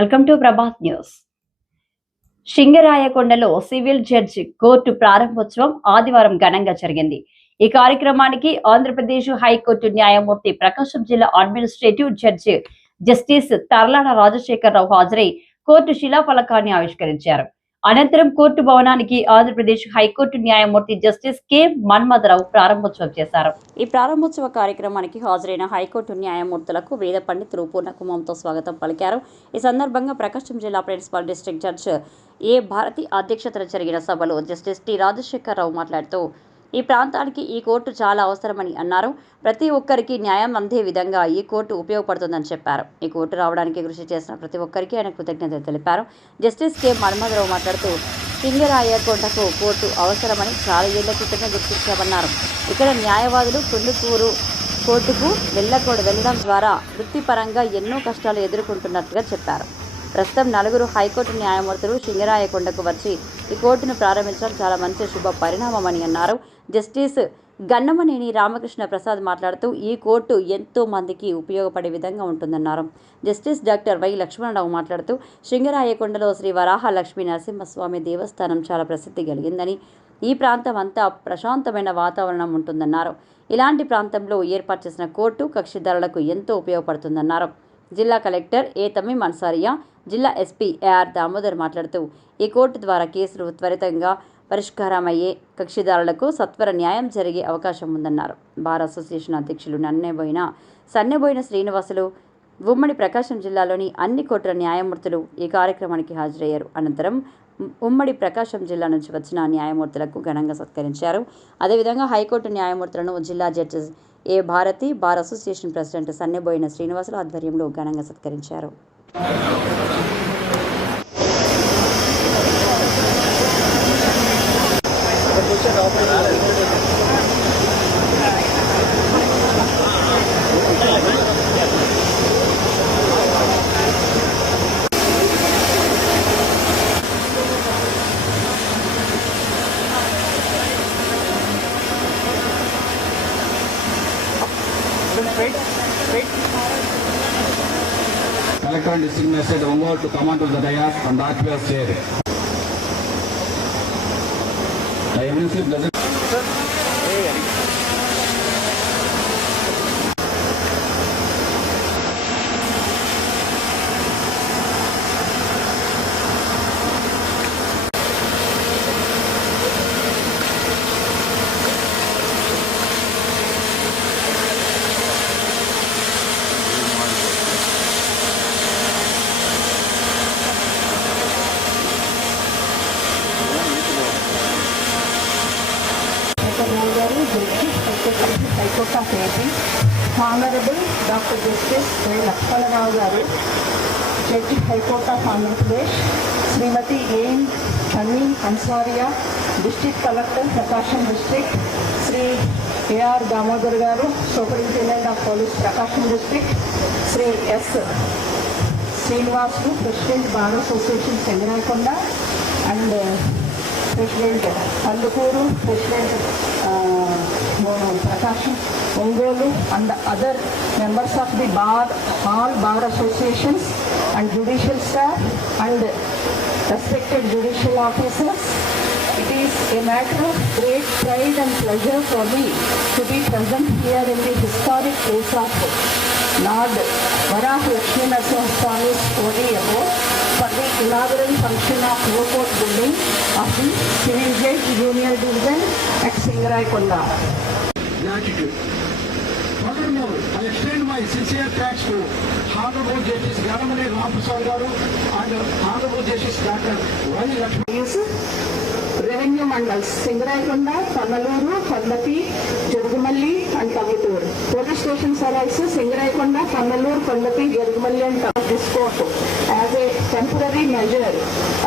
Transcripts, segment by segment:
Welcome to Prabhat news. సింగరాయకొండలో civil judge court ప్రారంభోత్సవం ఆదివారం ఘనంగా జరిగింది. ఈ కార్యక్రమానికి ఆంధ్రప్రదేశ్ హైకోర్టు న్యాయమూర్తి ప్రకాశం జిల్లా అడ్మినిస్ట్రేటివ్ జడ్జి జస్టిస్ తర్లాడ రాజశేఖరరావు హాజరై కోర్టు శిలాఫలకాన్ని ఆవిష్కరించారు. అనంతరం కోర్టు భవనానికి ఆంధ్రప్రదేశ్ హైకోర్టు న్యాయమూర్తి జస్టిస్ కె మన్మథరావు ప్రారంభోత్సవం చేశారు. ఈ ప్రారంభోత్సవ కార్యక్రమానికి హాజరైన హైకోర్టు న్యాయమూర్తులకు వేద పండితులు పూర్ణకుమంతో స్వాగతం పలికారు. ఈ సందర్భంగా ప్రకాశం జిల్లా principal district judge A Bharati అధ్యక్షతన జరిగిన సభలో జస్టిస్ టి రాజశేఖరరావు మాట్లాడుతూ ఈ ప్రాంతానికి ఈ కోర్టు చాలా అవసరమని అన్నారు. ప్రతి ఒక్కరికి న్యాయం అందే విధంగా ఈ కోర్టు ఉపయోగపడుతుందని చెప్పారు. ఈ కోర్టు రావడానికి కృషి చేసిన ప్రతి ఒక్కరికి ఆయన కృతజ్ఞతలు తెలిపారు. జస్టిస్ కె మన్మథరావు మాట్లాడుతూ సింగరాయకొండకు కోర్టు అవసరమని చాలా ఏళ్ల క్రితమే గుర్తించామన్నారు. ఇక్కడ న్యాయవాదులు కుందుకూరు కోర్టుకు వెళ్ళడం ద్వారా వృత్తిపరంగా ఎన్నో కష్టాలు ఎదుర్కొంటున్నట్టుగా చెప్పారు. ప్రస్తుతం 4 హైకోర్టు న్యాయమూర్తులు సింగరాయకొండకు వచ్చి ఈ కోర్టును ప్రారంభించడం చాలా మంచి శుభ పరిణామమని అన్నారు. జస్టిస్ గన్నమనేని రామకృష్ణ ప్రసాద్ మాట్లాడుతూ ఈ కోర్టు ఎంతో మందికి ఉపయోగపడే విధంగా ఉంటుందన్నారు. జస్టిస్ డాక్టర్ వై లక్ష్మణరావు మాట్లాడుతూ సింగరాయకొండలో శ్రీ వరాహ లక్ష్మీ నరసింహస్వామి దేవస్థానం చాలా ప్రసిద్ధి కలిగిందని, ఈ ప్రాంతం అంతా ప్రశాంతమైన వాతావరణం ఉంటుందన్నారు. ఇలాంటి ప్రాంతంలో ఏర్పాటు చేసిన కోర్టు కక్షిదారులకు ఎంతో ఉపయోగపడుతుందన్నారు. జిల్లా కలెక్టర్ ఏ తమీం అన్సారియా, జిల్లా ఎస్పీ ఏఆర్ దామోదర్ మాట్లాడుతూ ఈ కోర్టు ద్వారా కేసులు త్వరితంగా పరిష్కారమయ్యే, కక్షిదారులకు సత్వర న్యాయం జరిగే అవకాశం ఉందన్నారు. బార్ అసోసియేషన్ అధ్యక్షులు సన్నెబోయిన శ్రీనివాసులు, ఉమ్మడి ప్రకాశం జిల్లాలోని అన్ని కోర్టుల న్యాయమూర్తులు ఈ కార్యక్రమానికి హాజరయ్యారు. అనంతరం ఉమ్మడి ప్రకాశం జిల్లా నుంచి వచ్చిన న్యాయమూర్తులకు ఘనంగా సత్కరించారు. అదేవిధంగా హైకోర్టు న్యాయమూర్తులను జిల్లా judge A Bharathi, bar association president Sanneboina Srinivasulu ఆధ్వర్యంలో ఘనంగా సత్కరించారు. Collector and District Magistrate Ongole to come on to the dais and occupies chair. The eminently blessed High Court of AP, Honorable Dr. Justice J. Lakshmanarao garu, Judge High Court of Andhra Pradesh, Srimati A. Tamim Ansariya, District Collector, Prakasham District, Sri A.R. Damodar garu, Superintendent of Police, Prakasham District, Sri S. Srinivasu, President Bar Association, Singarayakonda, and President Kandukuru, President Prakasham, Ongole, and the other members of the bar, all bar associations and judicial staff and respected judicial officers. It is a matter of great pride and pleasure for me to be present here in the historic place of Lord Varaha Lakshmi Narasimhaswami's holy abode for the inaugural function of Low Court building of the Civil Judge Junior Division at Singarayakonda. Gratitude. Furthermore, I extend my sincere thanks to Honorable Justice Gannamane Ramprasad garu and Honorable Justice Dr. Y. Lakshman. Revenue Mandals, Singarayakonda, Kannaluru, Kandati, Jarugamalli and Tavittur. Police stations are also Singarayakonda, Kannaluru, Kandati, Jarugamalli and this court as a temporary measure.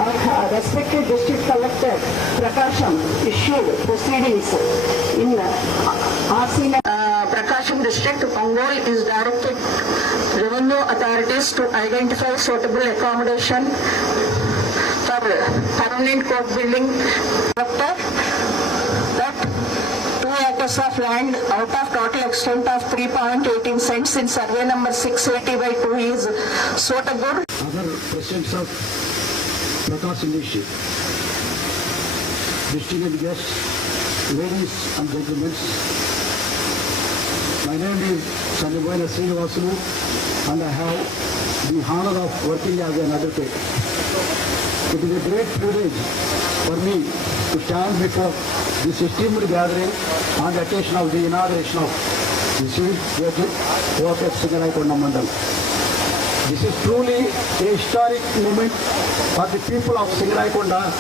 Our respected district collector Prakasham issued proceedings in RC Prakasham district. Ongole is directed revenue authorities to identify suitable accommodation for permanent court building. That 2 acres of land out of total extent of 3.18 cents in survey number 680/2 is suitable. other presidents of Prakash Initiative, distinguished guests, ladies and gentlemen, my name is Sanjay Srinivasulu and I have the honor of working as an advocate. It is a great privilege for me to stand before this esteemed gathering on the occasion of the inauguration of the Chief Judge O.K. Singaraikonda Mandal. This is truly a historic moment for the people of Singaraikonda.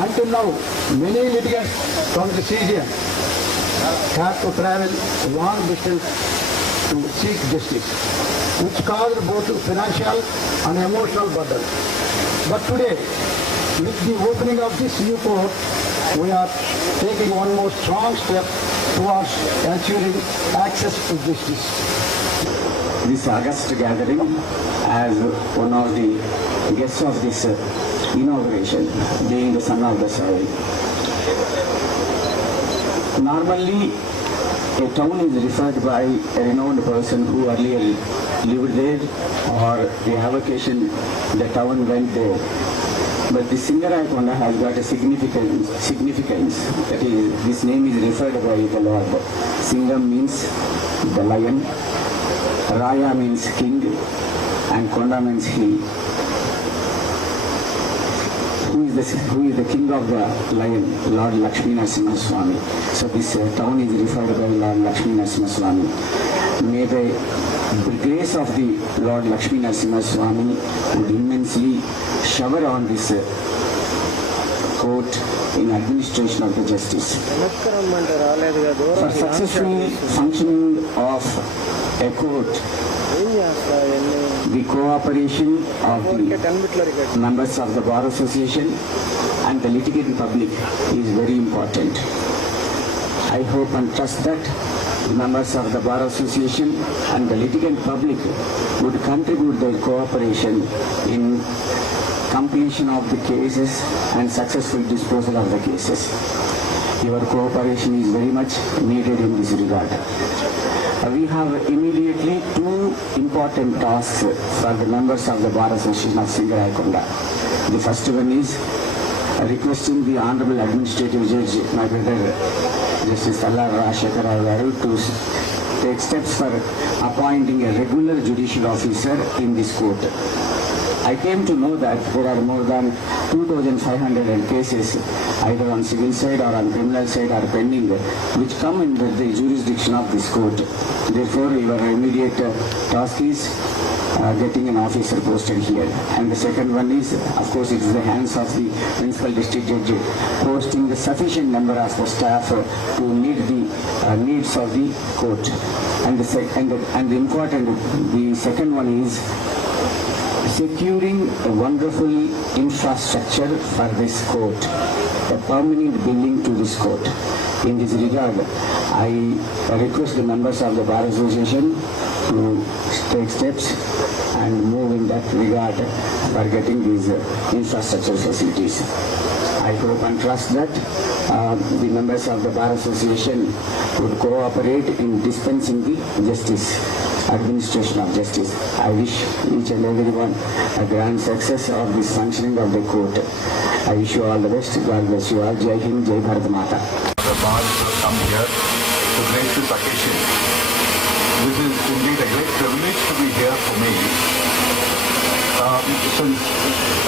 Until now, many litigants from the CGN have to travel long distance to seek justice, which caused both financial and emotional burden. But today, with the opening of this new court, we are taking one more strong step towards ensuring access to justice. This August gathering as one of the guests of this inauguration, being the son of the soil. Normally, a town is referred by a renowned person who earlier lived there, or the avocation the town went there. But the Singaraikonda has got a significance. That is, this name is referred by the Lord. Singam means the lion, Raya means king, and Konda means hill. Who is the king of the lion? Lord Lakshmi Narasimha Swami. So this town is referred by Lord Lakshmi Narasimha Swami. May the grace of the Lord Lakshmi Narasimha Swami would immensely shower on this court in administration of the justice. For successful functioning of a court, the cooperation of the members of the Bar Association and the litigant public is very important. I hope and trust that the members of the Bar Association and the litigant public would contribute their cooperation in completion of the cases and successful disposal of the cases. Your cooperation is very much needed in this regard. We have immediately two important tasks for the members of the Bar Association of Singaraikonda. The first one is requesting the Honorable Administrative Judge, my brother Justice Tallar Rajshekar Rao garu, to take steps for appointing a regular judicial officer in this court. I came to know that there are more than 2,500 cases, either on civil side or on criminal side, are pending, which come under the jurisdiction of this court. Therefore, your immediate task is getting an officer posted here. And the second one is, of course, it is the hands of the principal district judge posting the sufficient number of the staff to meet the needs of the court. And the second one is securing a wonderful infrastructure for this court, a permanent building to this court. In this regard, I request the members of the Bar Association to take steps and move in that regard for getting these infrastructure facilities. I hope and trust that the members of the Bar Association would cooperate in dispensing the justice, administration of justice. I wish each and everyone a grand success of this functioning of the court. I wish you all the best. God bless you all. Jai Hind, Jai Bharat Mata. The bars have come here to grace this occasion. This is indeed a great privilege to be here for me. Since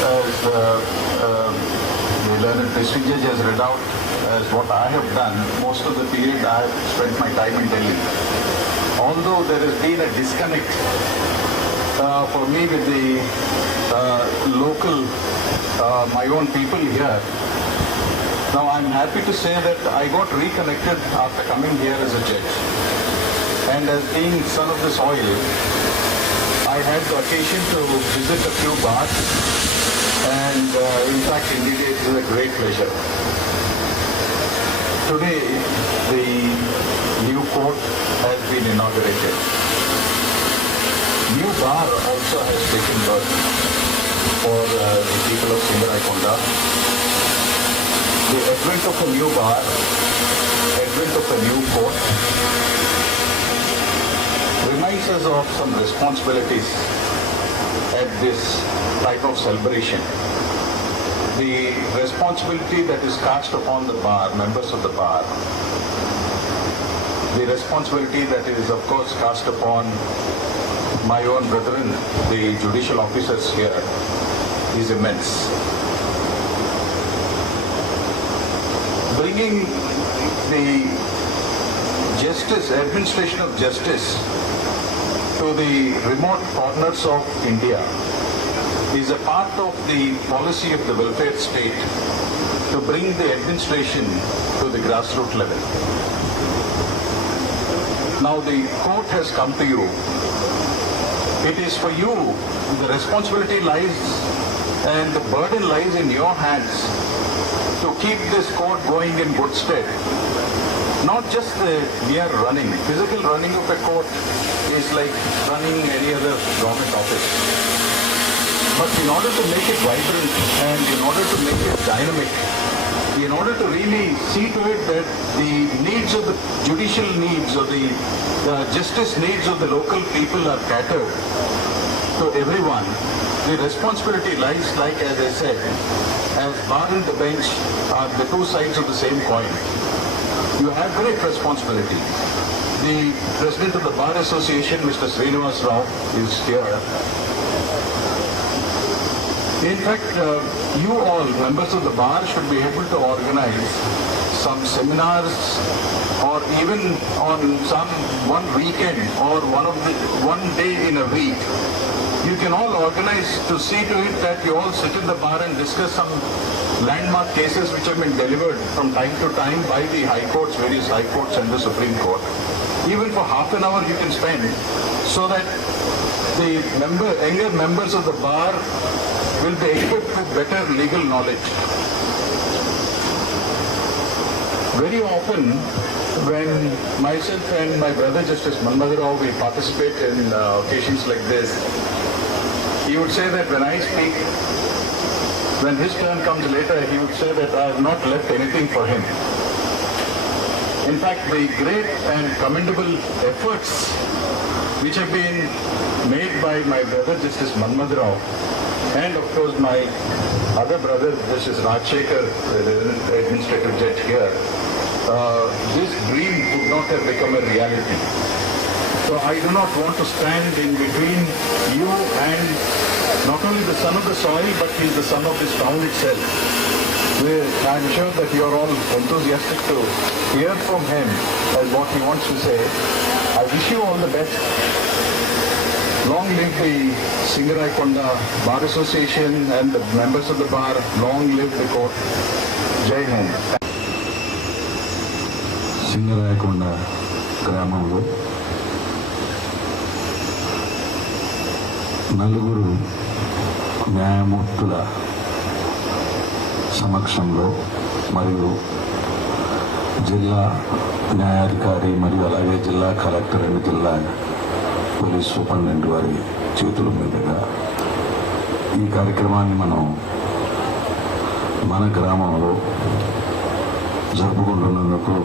as the learned district judge has read out as what I have done, most of the period I have spent my time in Delhi. Although there has been a disconnect for me with the local, my own people here, now I'm happy to say that I got reconnected after coming here as a judge. And as being son of the soil, I had the occasion to visit a few bars, and in fact, indeed, it is a great pleasure. Today, the new court has been inaugurated. New bar also has taken birth for the people of Singaraikonda. The advent of a new bar, advent of a new court, reminds us of some responsibilities at this type of celebration. The responsibility that is cast upon the bar, members of the bar, the responsibility that is of course cast upon my own brethren, the judicial officers here, is immense. Bringing the justice, administration of justice to the remote corners of India is a part of the policy of the welfare state to bring the administration to the grassroots level. Now the court has come to you. It is for you, the responsibility lies and the burden lies in your hands to keep this court going in good stead. Not just the mere running. Physical running of a court is like running any other government office. But in order to make it vibrant and in order to make it dynamic, in order to really see to it that the needs of the judicial needs or the justice needs of the local people are catered to everyone, the responsibility lies, like as I said, as bar and the bench are the two sides of the same coin. You have great responsibility. The President of the Bar Association, Mr. Srinivas Rao, is here. In fact, you all, members of the bar, should be able to organize some seminars or even on one weekend or one day in a week. You can all organize to see to it that you all sit in the bar and discuss some landmark cases which have been delivered from time to time by the high courts, various high courts and the Supreme Court. Even for half an hour you can spend so that the younger members of the bar will be equipped with better legal knowledge. Very often when myself and my brother Justice Manmadha Rao, we participate in occasions like this, he would say that when I speak, when his turn comes later, he would say that I have not left anything for him. In fact, the great and commendable efforts which have been made by my brother Justice Manmadha Rao and of course my other brother Justice Rajshekhar, the administrative judge here, this dream could not have become a reality. So I do not want to stand in between you and not only the son of the soil, but he is the son of this town itself. I am sure that you are all enthusiastic to hear from him as what he wants to say. I wish you all the best. Long live the Singaraikonda Bar Association and the members of the bar. Long live the court. Jai Hind. Singarayakonda గ్రామంలో నలుగురు న్యాయమూర్తుల సమక్షంలో మరియు జిల్లా న్యాయాధికారి మరియు అలాగే జిల్లా కలెక్టర్ అండ్ జిల్లా పోలీస్ సూపరింటెండెంట్ వారి చేతుల మీదుగా ఈ కార్యక్రమాన్ని మనం మన గ్రామంలో జరుపుకుంటున్నందుకు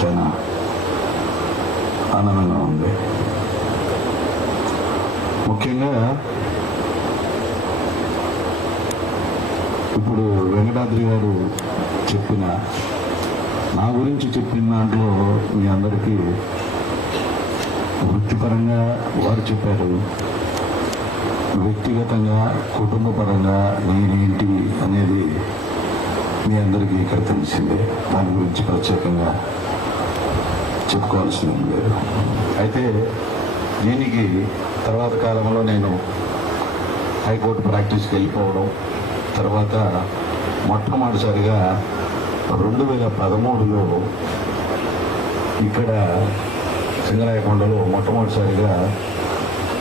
చాలా ఆనందంగా ఉంది. ముఖ్యంగా ఇప్పుడు వెంకటాద్రి గారు చెప్పిన నా గురించి చెప్పిన దాంట్లో మీ అందరికీ వృత్తిపరంగా వారు చెప్పారు, వ్యక్తిగతంగా కుటుంబపరంగా నేనేంటి అనేది మీ అందరికీ ఇక్కడ తెలిసిందే. దాని గురించి ప్రత్యేకంగా చెప్పుకోవాల్సిన లేదు. అయితే దీనికి తర్వాత కాలంలో నేను హైకోర్టు ప్రాక్టీస్కి వెళ్ళిపోవడం, తర్వాత మొట్టమొదటిసారిగా 2013లో ఇక్కడ సింగరాయకొండలో మొట్టమొదటిసారిగా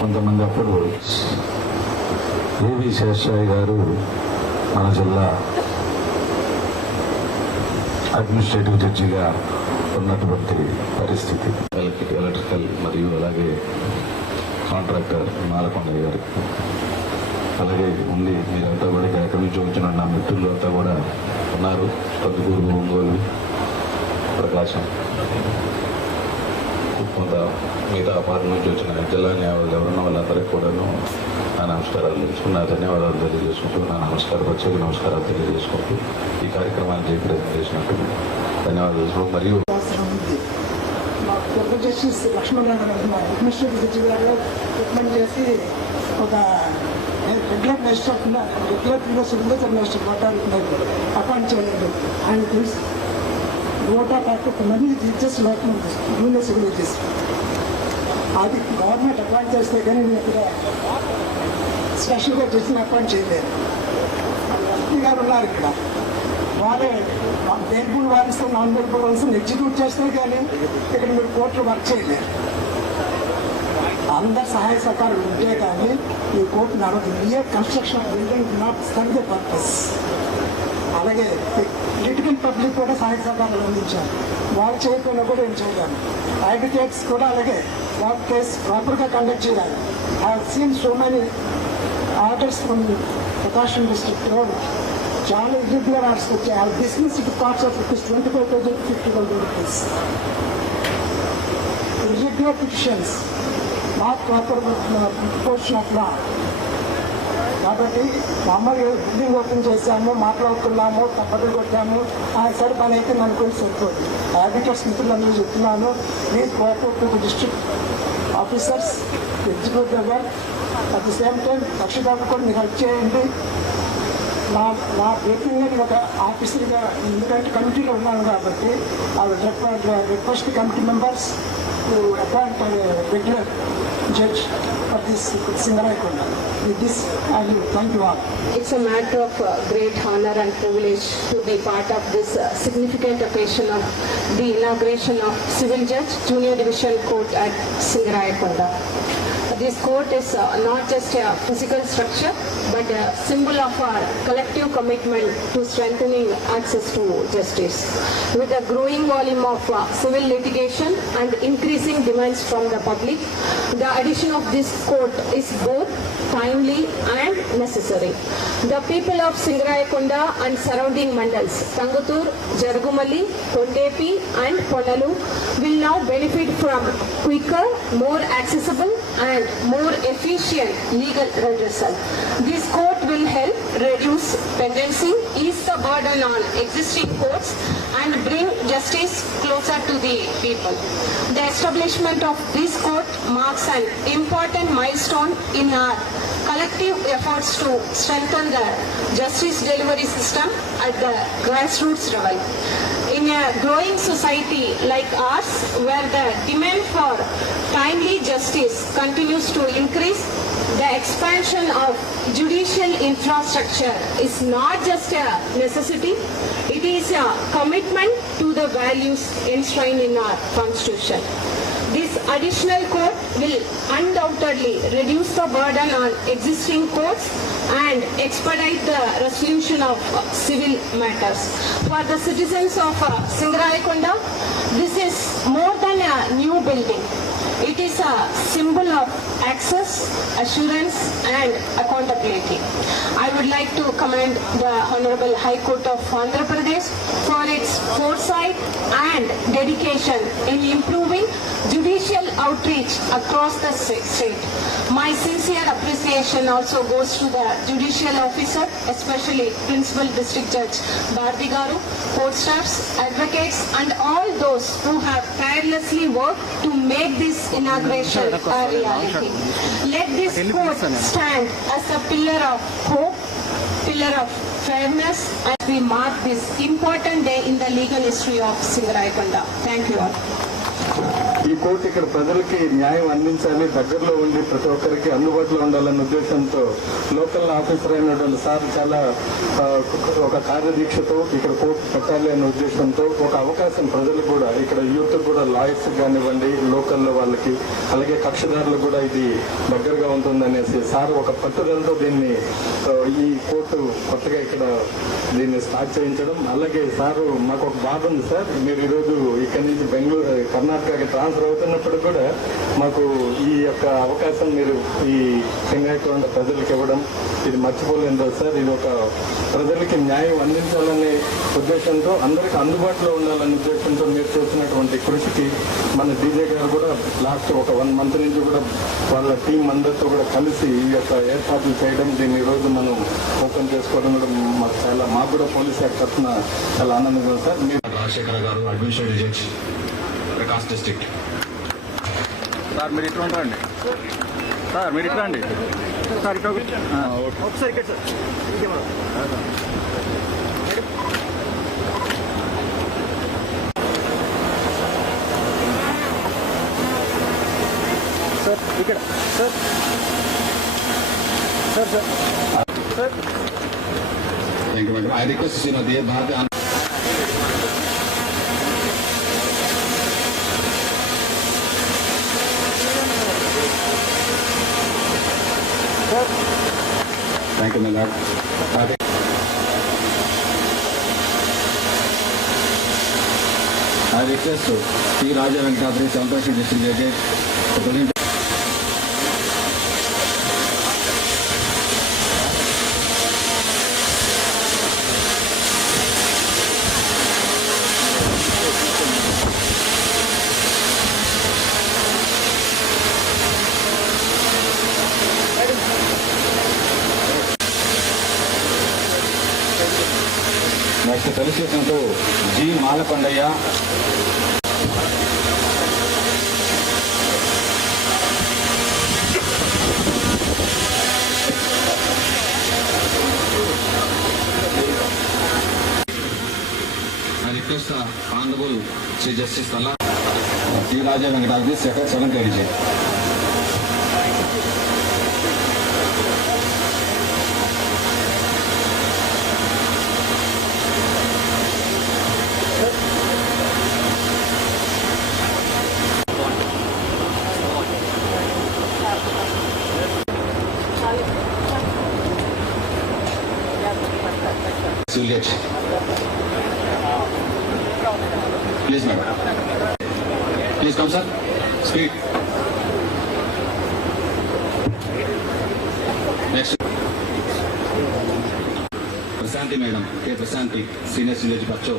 కొంతమంది అప్పుడు ఏవి శేషాయి గారు మన జిల్లా అడ్మినిస్ట్రేటివ్ జడ్జిగా ఉన్నటువంటి పరిస్థితి, ఎలక్ట్రికల్ మరియు అలాగే కాంట్రాక్టర్ నాలకొండయ్య గారు అలాగే ఉంది. మీరంతా కూడా ఎక్కడి నుంచి వచ్చిన నా మిత్రులు అంతా కూడా ఉన్నారు. కందుకూరు, ఒంగోలు, ప్రకాశం, కొంత మిగతా అపార్ట్ నుంచి వచ్చిన జిల్లా న్యాయవాదులు ఎవరున్న వాళ్ళందరికీ కూడాను నా నమస్కారాలు తెలుసుకుని నా ధన్యవాదాలు తెలియజేసుకుంటూ నా ప్రత్యేక నమస్కారాలు తెలియజేసుకుంటూ ఈ కార్యక్రమాన్ని జయప్రదం చేసినట్టు ధన్యవాదాలు తెలుసుకుంటూ మరియు అవసరం ఉంది. మా కొత్త జస్టిస్ లక్ష్మణరావు మా అడ్మినిస్ట్రేటివ్ జడ్జి గారు రికమెండ్ చేసి ఒక రెగ్యులర్ సిగ్నేచర్ మినిస్టర్ అపాయింట్ చేయలేదు. ఆయన తెలుసు ఓటా పార్టీ కొంతమంది జడ్జెస్ లోపల జూనియర్ సివిల్ జడ్జెస్ అది గవర్నమెంట్ అపాయింట్ చేస్తే కానీ నేను ఇక్కడ స్పెషల్గా జడ్జిని అపాయింట్ చేయలేదు. ఎస్పీ గారు ఉన్నారు ఇక్కడ, వాళ్ళే బెయిల్బుల్ వారిస్తే నాన్ బెయిల్బుల్ వారిస్తే ఎగ్జిక్యూట్ చేస్తే కానీ ఇక్కడ మీరు కోర్టులో వర్క్ చేయలేరు. అందరు సహాయ సహకారాలు ఉంటే కానీ ఈ కోర్టు నడవదు. Year construction of building not serve the purpose. అలాగే లిటిగల్ పబ్లిక్ కూడా సహాయ సహకారాలు అందించారు. వాళ్ళు చేయకపోయినా కూడా ఏం చేయగలను. అడ్వకేట్స్ కూడా అలాగే వాళ్ళ కేసు ప్రాపర్గా కండక్ట్ చేయాలి. I have seen so many orders from Prakasam డిస్ట్రిక్ట్లో చాలా ఇర్రెగ్యులర్ ఆర్డర్స్ వచ్చాయి. ఆ business cost of rupees 25,000 50,000 rupees. Irregular petitions not proper portion of law. కాబట్టి మామూలు బిల్డింగ్ ఓపెన్ చేశాము, మాట్లాడుకున్నాము, తప్పట్లు కొట్టాము, సరే పని అయితే నన్ను కూడా సరిపోదు. అడ్వకేట్స్ మిత్రులందరూ చెప్తున్నాను, please cooperate to the district officers execute the work. At the same time Lakshyababu కూడా మీరు హెల్ప్ చేయండి. నా ప్రయత్నంగా ఒక ఆఫీసర్గా, ఎందుకంటే కమిటీలో ఉన్నాను కాబట్టి request committee members to appoint regular judge for this Singaraikunda. With this, I will thank you all. It's a matter of great honor and privilege to be part of this significant occasion of the inauguration of Civil Judge Junior Division Court at Singaraikunda. This court is not just a physical structure but a symbol of our collective commitment to strengthening access to justice. With a growing volume of civil litigation and increasing demands from the public, the addition of this court is both timely and necessary. The people of Singaraikunda and surrounding mandals, Tangutur, Jaragumalli, Kondepi and Ponalu will now benefit from quicker, more accessible and more efficient legal redressal. This court will help reduce pendency, ease the burden on existing courts and bring justice closer to the people. The establishment of this court marks an important milestone in our collective efforts to strengthen the justice delivery system at the grassroots level. In a growing society like ours, where the demand for timely justice continues to increase, the expansion of judicial infrastructure is not just a necessity, it is a commitment to the values enshrined in our Constitution. This additional court will undoubtedly reduce the burden on existing courts and expedite the resolution of civil matters. For the citizens of Singaraikunda, this is more than a new building. It is a symbol of access, assurance and accountability. I would like to commend the Honorable High Court of Andhra Pradesh for its foresight and dedication in improving judicial outreach across the state. My sincere appreciation also goes to the judicial officer, especially Principal District Judge Bharti Garu, court staffs, advocates and all those who have tirelessly worked to make this inauguration a reality. Let this court stand as a pillar of hope, pillar of fairness as we mark this important day in the legal history of Singaraikunda. Thank you all. ఈ కోర్టు ఇక్కడ ప్రజలకి న్యాయం అందించాలి, దగ్గరలో ఉండి ప్రతి ఒక్కరికి అందుబాటులో ఉండాలన్న ఉద్దేశంతో లోకల్ ఆఫీసర్ అయినటువంటి సార్ చాలా ఒక కార్యదీక్షతో ఇక్కడ కోర్టు పెట్టాలి అనే ఉద్దేశంతో ఒక అవకాశం ప్రజలకు కూడా, ఇక్కడ యూత్ కూడా, లాయర్స్ కానివ్వండి, లోకల్లో వాళ్ళకి, అలాగే కక్షదారులకు కూడా ఇది దగ్గరగా ఉంటుందనేసి సార్ ఒక పట్టుదలతో దీన్ని ఈ కోర్టు కొత్తగా ఇక్కడ దీన్ని స్టార్ట్ చేయించడం. అలాగే సార్ మాకు ఒక బాధ ఉంది సార్, మీరు ఈరోజు ఇక్కడి నుంచి బెంగళూరు కర్ణాటకకి ట్రాన్స్ఫర్ ట్రాన్స్ఫర్ అవుతున్నప్పుడు కూడా మాకు ఈ యొక్క అవకాశం మీరు ఈ సింగరాయకొండ ప్రజలకు ఇవ్వడం ఇది మర్చిపోలేని రోజు సార్. ఇది ఒక ప్రజలకి న్యాయం అందించాలనే ఉద్దేశంతో అందరికీ అందుబాటులో ఉండాలనే ఉద్దేశంతో మీరు చేస్తున్నటువంటి కృషికి మన డీజే గారు కూడా లాస్ట్ ఒక 1 month నుంచి కూడా వాళ్ళ టీం అందరితో కూడా కలిసి ఈ యొక్క ఏర్పాట్లు చేయడం, దీన్ని ఈరోజు మనం ఓపెన్ చేసుకోవడం కూడా మాకు కూడా పోలీస్ శాఖ తరఫున చాలా ఆనందంగా ఉంది సార్. మీరు రాజశేఖర గారు administrative judge Prakash district. Sir మీరు ఇట్లా ఉంటారండి, సార్ మీరు ఇట్లా అండి, సార్ ఇక్కడ ఒకసారి ఇక్కడ సార్ సార్ ఇక్కడ sir sir sir sir thank you madam. I request Shrimati Bharathi thank you madam. I request Shri Raja Venkatadri central district judge next తెలుసుకుంటూ G Malakondaiah, I request the Honorable Chief Justice Tala, G. Raja Venkatadri, Secretary 7th Edition. Juliet. Please, madam. Please come, sir. Speak. Next. Prasanti, madam. K. Prasanti, Senior Village Bacho.